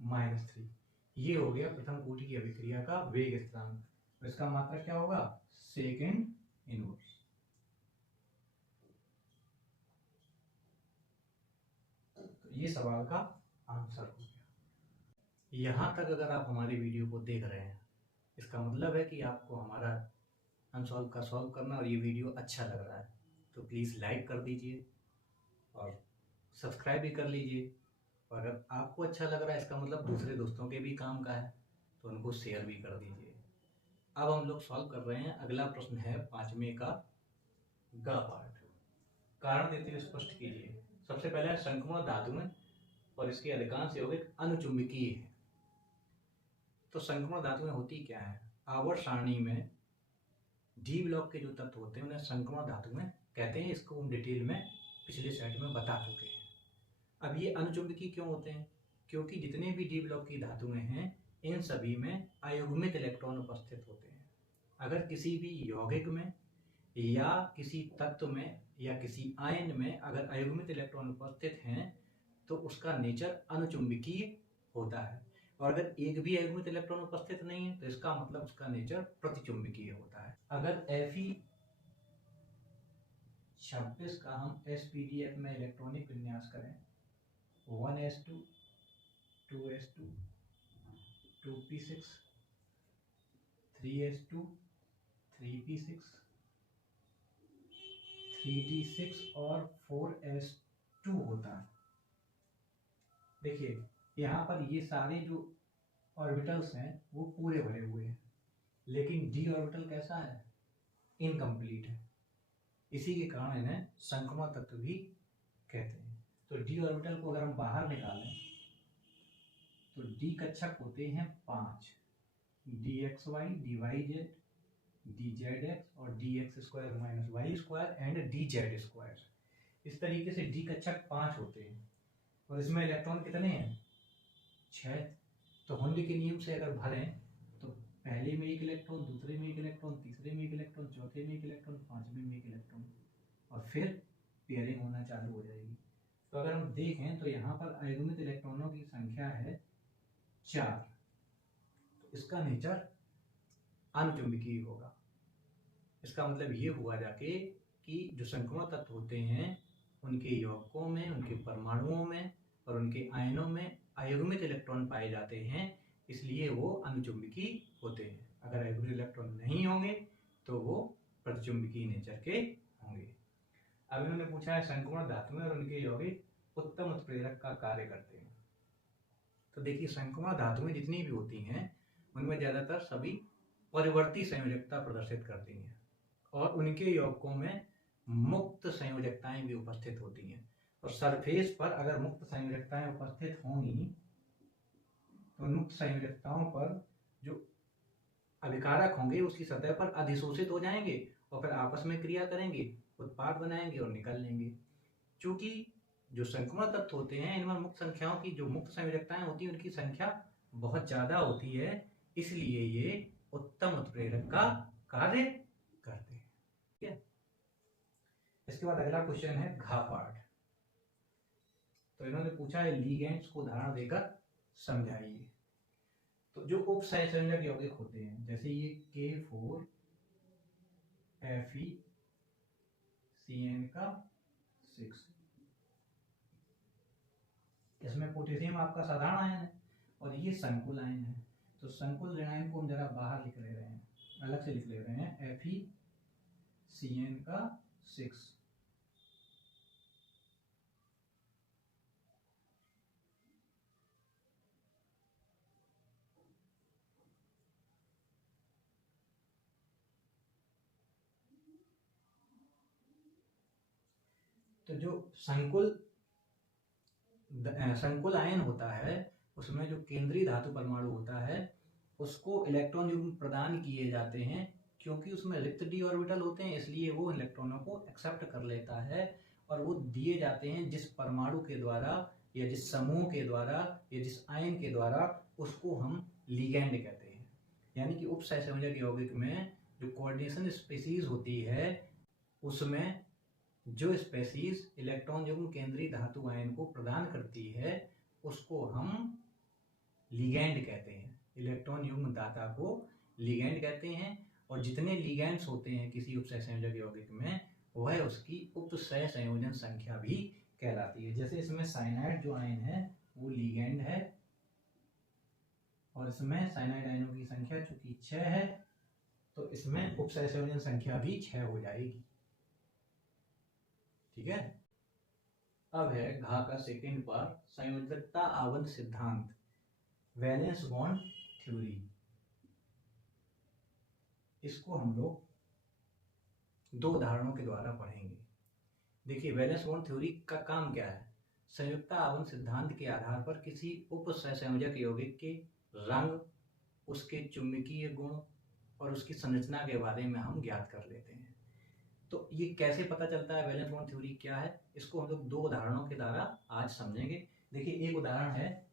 -3, ये हो गया प्रथम कोटि की अभिक्रिया का वेग स्थिरांक। तो इसका मात्रक क्या होगा, सेकेंड इनवर्स। तो ये सवाल का आंसर हो गया। यहाँ तक अगर आप हमारी वीडियो को देख रहे हैं, इसका मतलब है कि आपको हमारा अनसॉल्व का सॉल्व करना और ये वीडियो अच्छा लग रहा है, तो प्लीज़ लाइक कर दीजिए और सब्सक्राइब भी कर लीजिए। और अगर आपको अच्छा लग रहा है, इसका मतलब दूसरे दोस्तों के भी काम का है, तो उनको शेयर भी कर दीजिए। अब हम लोग सॉल्व कर रहे हैं। अगला प्रश्न है 5वें का ग पार्ट। कारण देते हुए स्पष्ट कीजिए। सबसे पहले शंकुमण धातु में और इसके अधिकांश यौगिक अनुचुंबकीय है। तो शंकुमण धातु में होती क्या है, आवर्त सारणी में डी ब्लॉक के जो तत्व होते हैं उन्हें शंकुमण धातु में कहते हैं। इसको हम डिटेल में पिछले स्लाइड में बता चुके हैं। अब ये अनुचुंबकीय क्यों होते हैं, क्योंकि जितने भी डी ब्लॉक की धातुएं हैं इन सभी में अयुग्मित इलेक्ट्रॉन उपस्थित होते हैं। अगर किसी भी यौगिक में या किसी तत्व में या किसी आयन में अगर अयुग्मित इलेक्ट्रॉन उपस्थित हैं तो उसका नेचर अनुचुंबकीय होता है, और अगर एक भी अयुग्मित इलेक्ट्रॉन उपस्थित नहीं है तो इसका मतलब उसका नेचर प्रतिचुंबकीय होता है। अगर Fe26 का हम SPDF में इलेक्ट्रॉनिक विन्यास करें, 1s2 2s2 2p6 3s2 3p6 3d6 और 4s2 होता है। देखिए यहाँ पर ये सारे जो ऑर्बिटल्स हैं वो पूरे भरे हुए हैं, लेकिन डी ऑर्बिटल कैसा है, इनकम्प्लीट है। इसी के कारण इन्हें शंकुमण तत्व भी कहते हैं। तो डी ऑर्बिटल को अगर हम बाहर निकालें तो डी कक्षक होते हैं 5, dxy dyz dzx और dx² - y² एंड dz²। इस तरीके से डी कक्षक 5 होते हैं, और इसमें इलेक्ट्रॉन कितने हैं, 6। तो हुंडी के नियम से अगर भरें तो पहले में एक इलेक्ट्रॉन, दूसरे में एक इलेक्ट्रॉन, तीसरे में एक इलेक्ट्रॉन, चौथे में एक इलेक्ट्रॉन, पांचवें में एक इलेक्ट्रॉन, और फिर पेयरिंग होना चालू हो जाएगी। तो अगर हम देखें तो यहाँ पर अयुग्मित इलेक्ट्रॉनों की संख्या है 4, तो इसका नेचर अनुचुंबकीय होगा। इसका मतलब ये हुआ जाके कि जो शंकुमण तत्व होते हैं उनके यौगिकों में, उनके परमाणुओं में और उनके आयनों में अयुग्मित इलेक्ट्रॉन पाए जाते हैं, इसलिए वो अनुचुंबकीय होते हैं। अगर अयुग्मित इलेक्ट्रॉन नहीं होंगे तो वो प्रतिचुंबकीय नेचर के होंगे। अब इन्होंने पूछा है शंकुमण धातु में और उनके यौगिक उत्तम उत्प्रेरक का कार्य करते हैं। तो देखिए शंकुमण धातु में जितनी भी होती हैं उनमें ज्यादातर सभी परिवर्ती संयोजकता प्रदर्शित करती हैं, और उनके यौगिकों में मुक्त संयोजकताएं भी उपस्थित होती हैं। और सरफेस पर अगर मुक्त संयोजकताएं उपस्थित होंगी तो मुक्त संयोजकताओं पर जो अभिकारक होंगे उसकी सतह पर अधिशोषित हो जाएंगे और फिर आपस में क्रिया करेंगे, उत्पाद बनाएंगे और निकल लेंगे। चूंकि जो शंकुमण तत्व होते हैं इनमें मुक्त संख्याओं की, जो मुक्त संयोजकताएं होती हैं उनकी संख्या बहुत ज्यादा होती है, इसलिए ये उत्तम उत्प्रेरक का कार्य करते हैं। ठीक है। इसके बाद अगला क्वेश्चन है घा पार्ट। तो इन्होंने पूछा है लिगेंड्स को उदाहरण देकर समझाइए। तो जो उप सहसंयोजक यौगिक होते हैं जैसे ये K4 FeCN का 6। इसमें पोटेशियम आपका साधारण आयन है और ये संकुल आयन है, तो संकुल ऋण आयन को हम जरा बाहर लिख ले रहे हैं, अलग से लिख ले रहे हैं, FeCN का 6। तो जो संकुल आयन होता है उसमें जो केंद्रीय धातु परमाणु होता है उसको इलेक्ट्रॉन युग्म प्रदान किए जाते हैं, क्योंकि उसमें रिक्त d ऑर्बिटल होते हैं, इसलिए वो इलेक्ट्रॉनों को एक्सेप्ट कर लेता है और वो दिए जाते हैं जिस परमाणु के द्वारा या जिस समूह के द्वारा या जिस आयन के द्वारा, उसको हम लिगैंड कहते हैं। यानी कि उपसहसंयोजक यौगिक में जो कोऑर्डिनेशन स्पीसीज होती है उसमें जो स्पेसीज इलेक्ट्रॉन युग्म केंद्रीय धातु आयन को प्रदान करती है उसको हम लिगैंड कहते हैं, इलेक्ट्रॉन युग्म दाता को लिगैंड कहते हैं। और जितने लिगैंड्स होते हैं किसी उपसहसंयोजक यौगिक में वह उसकी उपसहसंयोजन संख्या भी कहलाती है। जैसे इसमें साइनाइड जो आयन है वो लिगैंड है और इसमें साइनाइड आयनों की संख्या चूंकि 6 है तो इसमें उपसहसंयोजन संख्या भी 6 हो जाएगी। ठीक है। अब है घा का सेकेंड पार्ट, संयोजकता आवंत सिद्धांत, वैलेंस बॉन्ड थ्योरी। इसको हम लोग 2 उदाहरणों के द्वारा पढ़ेंगे। देखिए वैलेंस बॉन्ड थ्योरी का काम क्या है, संयुक्ता आवंत सिद्धांत के आधार पर किसी उपसहसंयोजक यौगिक के रंग, उसके चुंबकीय गुण और उसकी संरचना के बारे में हम ज्ञात कर लेते हैं। तो ये कैसे पता चलता है वैलेंस बॉन्ड थ्योरी क्या है, इसको हम लोग 2 उदाहरणों के द्वारा आज समझेंगे। देखिए एक उदाहरण है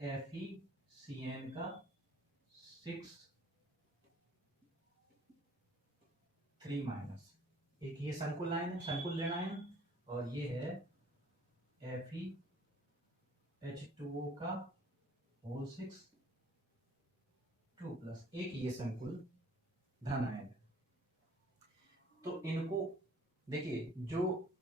FeCN का 6 3-, एक ये संकुल आयन है, संकुल ऋण आयन, और ये है FeH2O का होल 6 2+, एक ये संकुल धन आयन। तो इनको देखिए, जो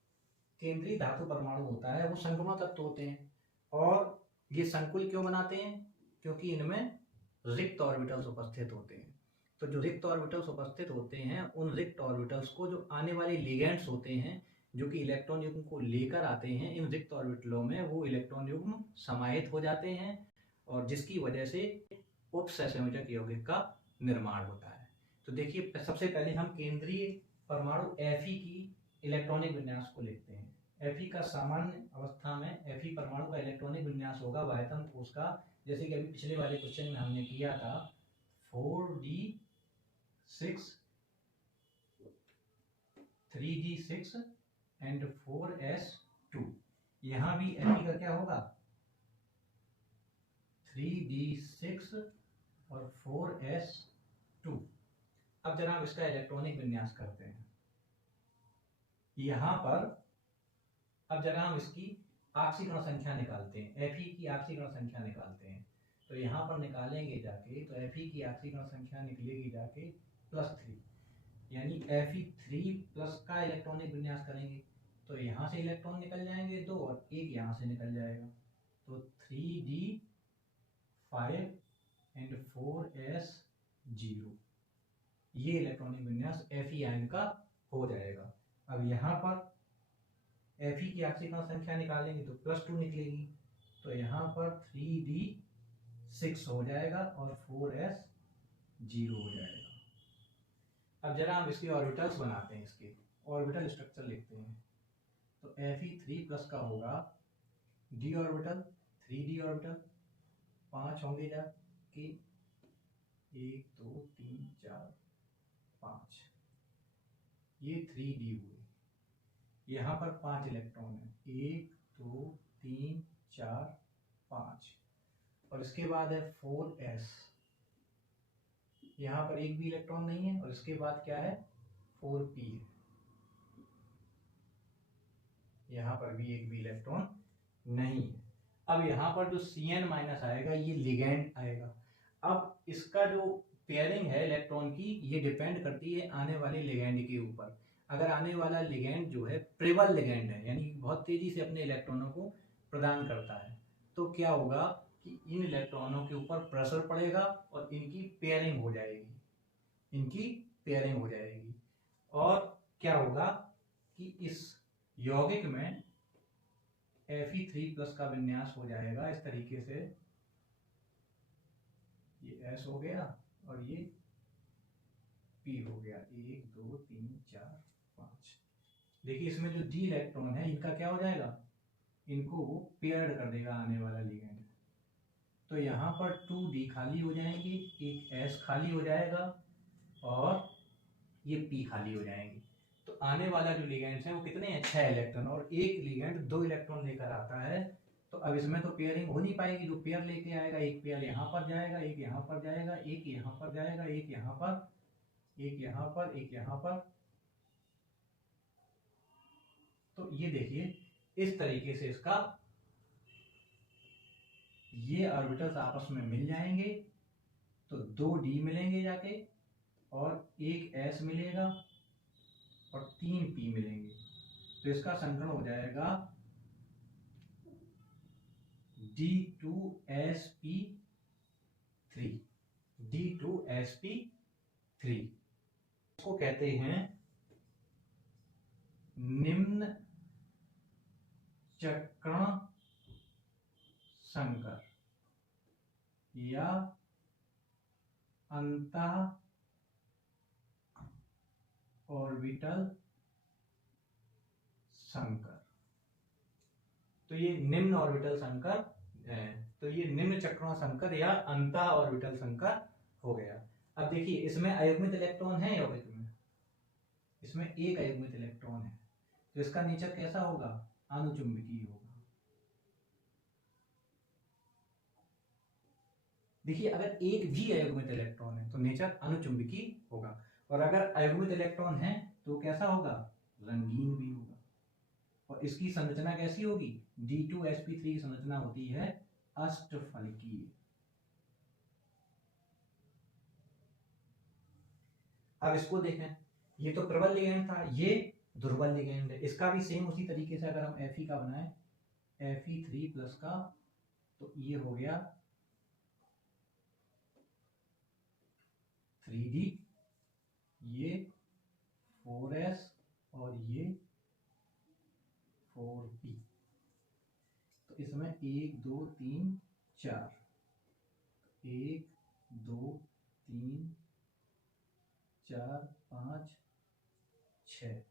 केंद्रीय धातु परमाणु होता है वो संक्रमण तत्व होते हैं, और ये संकुल क्यों बनाते हैं, क्योंकि इनमें रिक्त ऑर्बिटल्स उपस्थित होते हैं। तो जो रिक्त ऑर्बिटल्स उपस्थित होते हैं उन रिक्त ऑर्बिटल्स को जो आने वाले लिगैंड्स होते हैं जो कि इलेक्ट्रॉन युग्म को लेकर आते हैं, इन रिक्त ऑर्बिटलों में वो इलेक्ट्रॉन युग्म समाहित हो जाते हैं और जिसकी वजह से उपसहसंयोजक यौगिक का निर्माण होता है। तो देखिए सबसे पहले हम केंद्रीय परमाणु Fe की इलेक्ट्रॉनिक विन्यास को लिखते हैं। Fe का सामान्य अवस्था में Fe परमाणु का इलेक्ट्रॉनिक विन्यास होगा वायतन कोष का, जैसे कि अभी पिछले वाले क्वेश्चन में हमने किया था 4d6 3d6 एंड 4s2। यहां भी Fe का क्या होगा 3d6 और 4s2। अब जरा हम इसका इलेक्ट्रॉनिक विन्यास करते हैं। यहां पर अब जरा हम इसकी ऑक्सीकरण संख्या निकालते हैं, Fe की ऑक्सीकरण संख्या निकालते हैं। तो यहां पर निकालेंगे जाके तो Fe की ऑक्सीकरण संख्या निकलेगी जाके +3, यानी Fe3+ का इलेक्ट्रॉनिक विन्यास करेंगे तो यहां से इलेक्ट्रॉन निकल जाएंगे 2 और एक यहां से निकल जाएगा, तो 3d5 एंड 4s0। ये इलेक्ट्रॉनिक विन्यास Fe आयन का हो जाएगा। अब यहाँ पर Fe की ऑक्सीकरण संख्या निकालेंगे तो +2 निकलेगी, तो यहाँ पर 3d6 हो जाएगा और 4s0 हो जाएगा। अब जरा हम इसके ऑर्बिटल्स बनाते हैं, इसके ऑर्बिटल स्ट्रक्चर लिखते हैं। तो Fe3+ का होगा d ऑर्बिटल, 3d ऑर्बिटल, 5 होंगे जाके 1 2 3 4 5, ये 3d हुए। यहाँ पर 5 इलेक्ट्रॉन है, 1 2 3 4 5, और इसके बाद है 4s, यहाँ पर एक भी इलेक्ट्रॉन नहीं है, और इसके बाद क्या है 4p है, यहाँ पर भी एक भी इलेक्ट्रॉन नहीं है। अब यहाँ पर जो Cn- आएगा ये लिगैंड आएगा। अब इसका जो पेयरिंग है इलेक्ट्रॉन की, ये डिपेंड करती है आने वाले लिगैंड के ऊपर। अगर आने वाला लिगैंड जो है प्रेबल लिगैंड है, यानी बहुत तेजी से अपने इलेक्ट्रॉनों को प्रदान करता है, तो क्या होगा कि इन इलेक्ट्रॉनों के ऊपर प्रेशर पड़ेगा और इनकी पेयरिंग हो जाएगी, इनकी पेयरिंग हो जाएगी। और क्या होगा कि इस यौगिक में Fe3+ का विन्यास हो जाएगा इस तरीके से, ये S हो गया और ये P हो गया, 1 2 3 4 5। देखिए इसमें जो D इलेक्ट्रॉन है इनका क्या हो जाएगा, इनको वो पेयर्ड कर देगा आने वाला लिगेंड। तो यहाँ पर 2D खाली हो जाएंगे, एक S खाली हो जाएगा और ये P खाली हो जाएंगे। तो आने वाला जो लिगेंड्स है वो कितने हैं, 6 इलेक्ट्रॉन, और एक लिगेंड 2 इलेक्ट्रॉन लेकर आता है। तो अब इसमें तो पेयरिंग हो नहीं पाएगी, जो पेयर लेके आएगा, एक पेयर यहाँ पर जाएगा, एक यहाँ पर जाएगा, एक यहाँ पर जाएगा, एक यहाँ पर, एक यहाँ पर, एक यहाँ पर। तो ये देखिए इस तरीके से इसका ये ऑर्बिटल्स आपस में मिल जाएंगे, तो 2D मिलेंगे जाके और एक S मिलेगा और 3 P मिलेंगे। तो इसका संकरण हो जाएगा D2sp3, D2sp3। इसको कहते हैं निम्न चक्रण संकर या अंतः ऑर्बिटल संकर। तो ये निम्न ऑर्बिटल संकर है, तो ये निम्न चक्रण संकर या अंतः ऑर्बिटल संकर हो गया। अब देखिए इसमें अयुग्मित इलेक्ट्रॉन है यौगिक में, इसमें एक अयुग्मित इलेक्ट्रॉन है, तो इसका नेचर कैसा होगा, अनुचुंबकीय होगा। देखिए अगर एक भी अयुग्मित इलेक्ट्रॉन है तो नेचर अनुचुंबकीय होगा, और अगर अयुग्मित इलेक्ट्रॉन है तो कैसा होगा, रंगीन भी होगा। और इसकी संरचना कैसी होगी, D2sp3 की संरचना होती है अष्टफलकीय। अब इसको देखें, ये तो प्रबल लिगैंड था, ये दुर्बल लिगैंड है। इसका भी सेम उसी तरीके से अगर हम Fe का बनाएं, Fe3+ का, तो ये हो गया 3D, ये 4S और ये 4P। तो इसमें 1 2 3 4, 1 2 3 4 5 6,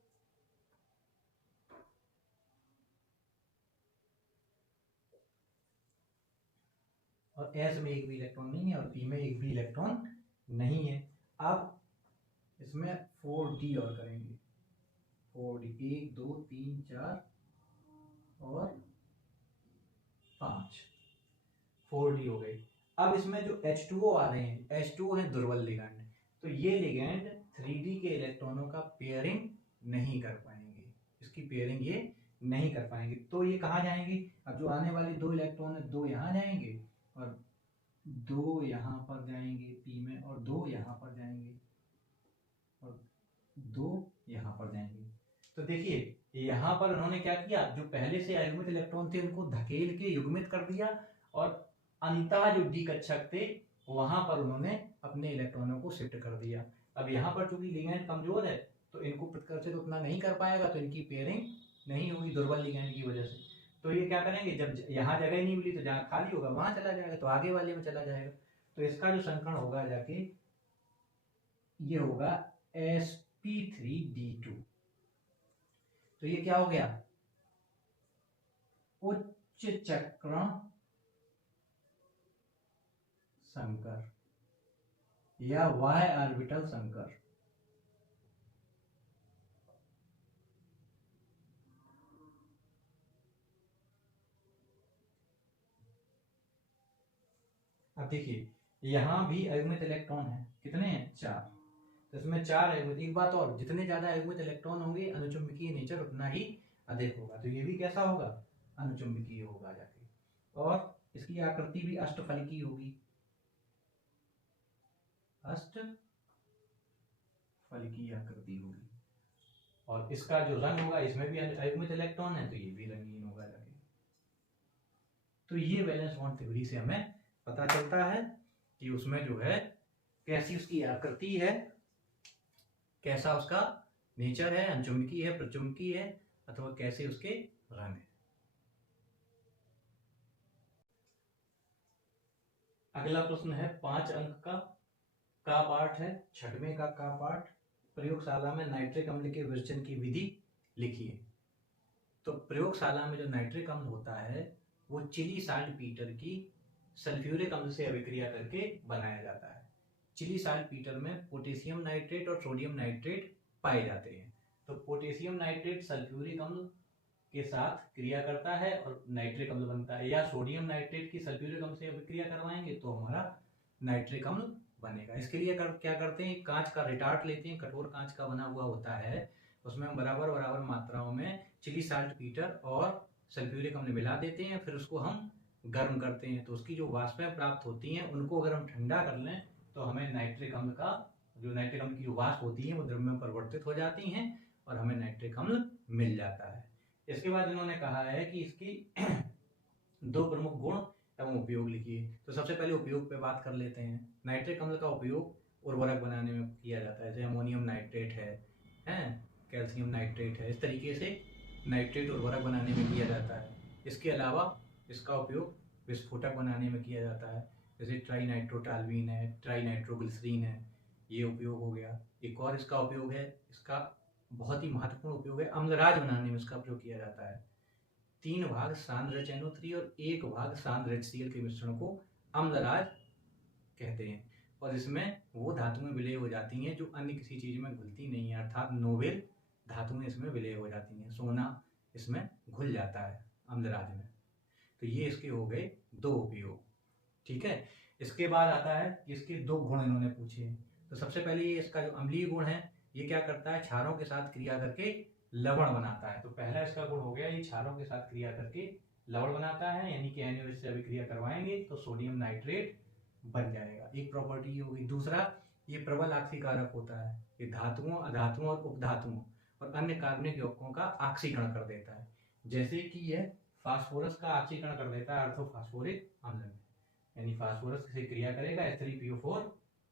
और S में एक भी इलेक्ट्रॉन नहीं है और P में एक भी इलेक्ट्रॉन नहीं है। अब इसमें 4D और करेंगे, 4D, 1 2 3 4 और 5, 4D हो गई। अब इसमें जो H2O आ रहे हैं, H2O है दुर्बल लिगैंड, तो ये लिगैंड 3D के इलेक्ट्रॉनों का पेयरिंग नहीं कर पाएंगे, इसकी पेयरिंग ये नहीं कर पाएंगे। तो ये कहाँ जाएंगे, अब जो आने वाले 2 इलेक्ट्रॉन है 2 यहाँ जाएंगे और 2 यहाँ पर जाएंगे P में, और 2 यहाँ पर जाएंगे और 2 यहाँ पर जाएंगे। तो देखिए यहाँ पर उन्होंने क्या किया, जो पहले से अयुग्मित इलेक्ट्रॉन थे उनको धकेल के युग्मित कर दिया, और अंतः जो D कक्षक थे वहां पर उन्होंने अपने इलेक्ट्रॉनों को शिफ्ट कर दिया। अब यहाँ पर चूंकि लिगैंड कमजोर है तो इनको प्रतिकर्षित उतना नहीं कर पाएगा, तो इनकी पेयरिंग नहीं होगी दुर्बल लिगैंड की वजह से। तो ये क्या करेंगे, जब यहाँ जगह नहीं मिली तो जहाँ खाली होगा वहां चला जाएगा, तो आगे वाले में चला जाएगा। तो इसका जो संकरण होगा जाके ये होगा sp3d2। तो ये क्या हो गया, उच्च चक्रण संकर या y ऑर्बिटल संकर। अब देखिए यहाँ भी अयुग्मित इलेक्ट्रॉन है, कितने हैं, 4। तो इसमें 4 अयुग्मित, एक बात और, जितने ज्यादा अयुग्मित इलेक्ट्रॉन होंगे अनुचुंबकीय नेचर उतना ही अधिक होगा। तो ये भी कैसा होगा, अनुचुंबकीय होगा जाके, और इसकी आकृति भी अष्टफलकीय होगी। अष्ट फल की आकृति होगी, और इसका जो रंग होगा, इसमें भी अयुग्मित इलेक्ट्रॉन है तो ये भी रंगीन होगा जाके। तो ये वैलेंस बॉन्ड थ्योरी से हमें पता चलता है कि उसमें जो है कैसी उसकी आकृति है, कैसा उसका नेचर है, अंचुम्बकी है, प्रचुम्बकी है, अथवा कैसे उसके रंग है। अगला प्रश्न है 5 अंक का पाठ है, 6वें का पाठ, प्रयोगशाला में नाइट्रिक अम्ल के विसर्जन की विधि लिखिए। तो प्रयोगशाला में जो नाइट्रिक अम्ल होता है वो चिली साल्टपीटर की सल्फ्यूरिक अम्ल से अभिक्रिया करके बनाया जाता है। चिली साल्टपीटर में पोटेशियम नाइट्रेट और सोडियम नाइट्रेट पाए जाते हैं। तो पोटेशियम नाइट्रेट सल्फ्यूरिक अम्ल के साथ क्रिया करता है और नाइट्रिक अम्ल बनता है, या सोडियम नाइट्रेट की सल्फ्यूरिक अम्ल से अभिक्रिया करवाएंगे तो हमारा नाइट्रिक अम्ल बनेगा। इसके लिए क्या करते हैं, कांच का रिटार्ट लेते हैं, कठोर कांच का बना हुआ होता है, उसमें हम बराबर बराबर मात्राओं में चिली साल्टपीटर और सल्फ्यूरिक अम्ल मिला देते हैं, फिर उसको हम गर्म करते हैं। तो उसकी जो वाष्पें प्राप्त होती हैं उनको अगर हम ठंडा कर लें तो हमें नाइट्रिक अम्ल का जो नाइट्रिक अम्ल की जो वाष्प होती है वो द्रव्य में परिवर्तित हो जाती हैं और हमें नाइट्रिक अम्ल मिल जाता है। इसके बाद इन्होंने कहा है कि इसकी 2 प्रमुख गुण एवं उपयोग लिखिए। तो सबसे पहले उपयोग पे बात कर लेते हैं। नाइट्रिक अम्ल का उपयोग उर्वरक बनाने में किया जाता है, जैसे अमोनियम नाइट्रेट है, कैल्शियम नाइट्रेट है, इस तरीके से नाइट्रेट उर्वरक बनाने में किया जाता है। इसके अलावा इसका उपयोग विस्फोटक बनाने में किया जाता है, जैसे ट्राईनाइट्रोटॉल्यूइन है, ट्राईनाइट्रोग्लिसरीन है, ये उपयोग हो गया। एक और इसका उपयोग है, इसका बहुत ही महत्वपूर्ण उपयोग है, अम्लराज बनाने में इसका प्रयोग किया जाता है। 3 भाग सांद्र HNO3 और 1 भाग सांद्र HCl के मिश्रण को अम्लराज कहते हैं, और इसमें वो धातुएं विलय हो जाती हैं जो अन्य किसी चीज में घुलती नहीं है, अर्थात नोबेल धातुएं इसमें विलय हो जाती हैं, सोना इसमें घुल जाता है अम्लराज में। तो ये इसके हो गए 2 उपयोग। ठीक है, इसके बाद आता है कि इसके 2 गुण इन्होंने पूछे हैं। तो सबसे पहले ये इसका जो अम्लीय गुण है, ये क्या करता है, क्षारों के साथ क्रिया करके लवण बनाता है। तो पहला इसका गुण हो गया, ये क्षारों के साथ क्रिया करके लवण बनाता है, यानी कि NaOH से अभिक्रिया करवाएंगे तो सोडियम नाइट्रेट बन जाएगा, एक प्रॉपर्टी होगी। दूसरा, ये प्रबल आक्सीकारक होता है, ये धातुओं, अधातुओं और उपधातुओं और अन्य कार्बनिक यौगिकों का आक्सीकरण कर देता है, जैसे कि यह फास्फोरस का आक्सीकरण कर देता है अर्थोफास्फोरिक अम्ल में, यानी फास्फोरस से क्रिया करेगा H3PO4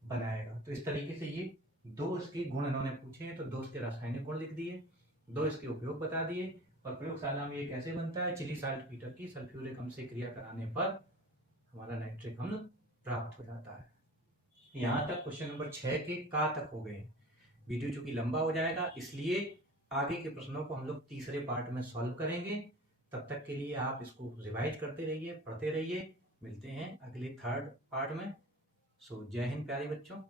बनाएगा। तो इस तरीके से ये 2 इसके गुण इन्होंने पूछे हैं, तो 2 इसके रासायनिक गुण लिख दिए, 2 इसके उपयोग बता दिए, और प्रयोगशाला में ये कैसे बनता है, चिली साल्टपीटर की सल्फ्यूरिक अम्ल से क्रिया कराने पर हमारा नाइट्रिक अम्ल प्राप्त हो जाता है। यहाँ तक क्वेश्चन नंबर 6 के का तक हो गए। वीडियो चूंकि लंबा हो जाएगा, इसलिए आगे के प्रश्नों को हम लोग तीसरे पार्ट में सॉल्व करेंगे। तब तक के लिए आप इसको रिवाइज करते रहिए, पढ़ते रहिए। मिलते हैं अगले 3rd पार्ट में। सो जय हिंद प्यारे बच्चों।